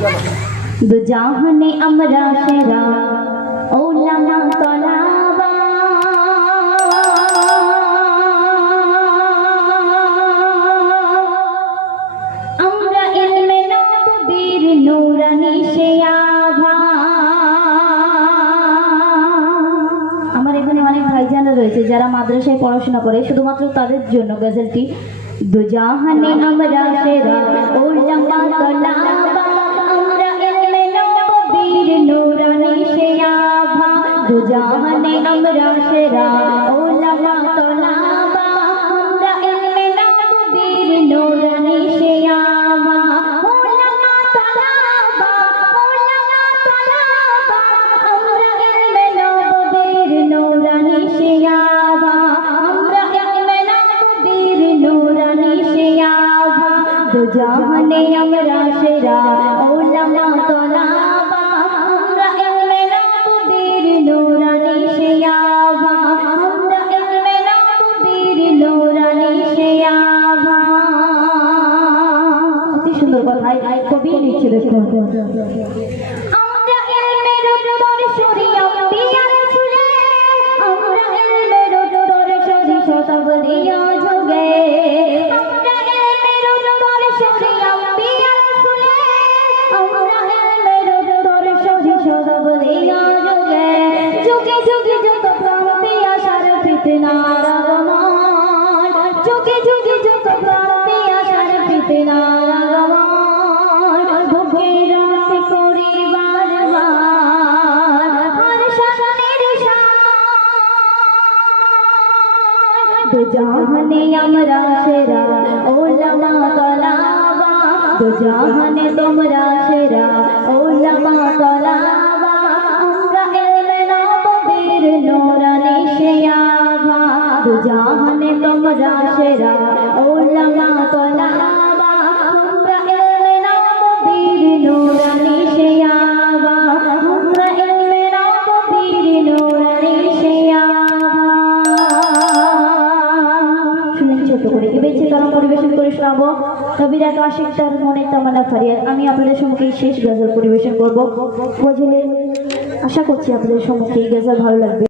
দু জাহানে আমরা সেরা ওলামা তলাবা আমরা ইলমে নববীর নূরানি শিয়াভা। আমার এখানে অনেক ভাইজানরা রয়েছে যারা মাদ্রাসায় পড়াশোনা করে, শুধুমাত্র তাদের জন্য গজলটি। দু জাহানে আমরা সেরা ওলামা তলাবা আমরা ইলমে নববীর নূরানি শিয়াভা। দু জাহানে আমরা সেরা ওলামা তলাবা আমরা ইলমে নববীর নূরানি শিয়াভা। ওলামা তলাবা ওলামা তলাবা আমরা ইলমে নববীর নূরানি শিয়াভা আমরা ইলমে নববীর নূরানি শিয়াভা। দু জাহানে আমরা সেরা ওলামা তলাবা আমরা ইলমে নববীর নূরানি শিয়াভা আমরা ইলমে নববীর নূরানি শিয়াভা। অতি সুন্দর কথায় কবি লিখছে দেখুন। আমরা ইলমের উত্তর সরি আম্বিয়া রাসূলে আমরা ইলমের উত্তর সরি শতাব্দীয় যুগে আমরা ইলমের উত্তর সরি আম্বিয়া রাসূলে আমরা ইলমের উত্তর সরি শতাব্দীয় যুগে। যুগে যুগে যত ক্রান্তি আসার ফিতনার আগমন যুগে যুগে যত ক্রান্তি আসার ফিতনার আগমন বুকে রাতে করি বারবার আর শাসনের শান। দু জাহানে আমরা সেরা ওলামা তলাবা দু জাহানে তোমরা সেরা ওলামা তলাবা আমরা ইলমে নববীর নূরানি শিয়াভা। দু জাহানে তোমরা সেরা ওলামা তলাবা আমরা ইলমে নববীর নূরানি শিয়াভা আমরা ইলমে নববীর নূরানি শিয়াভা। শুনেন ছোট করে বেঁচে কারণ পরিবেশন করে শোনাবো কবির এক আশিক তার মনে তামান্না ফারিয়াদ। আমি আপনাদের সম্মুখে শেষ গজল পরিবেশন করবো গজলে। আশা করছি আপনাদের সম্মুখে এই গজল ভালো লাগবে।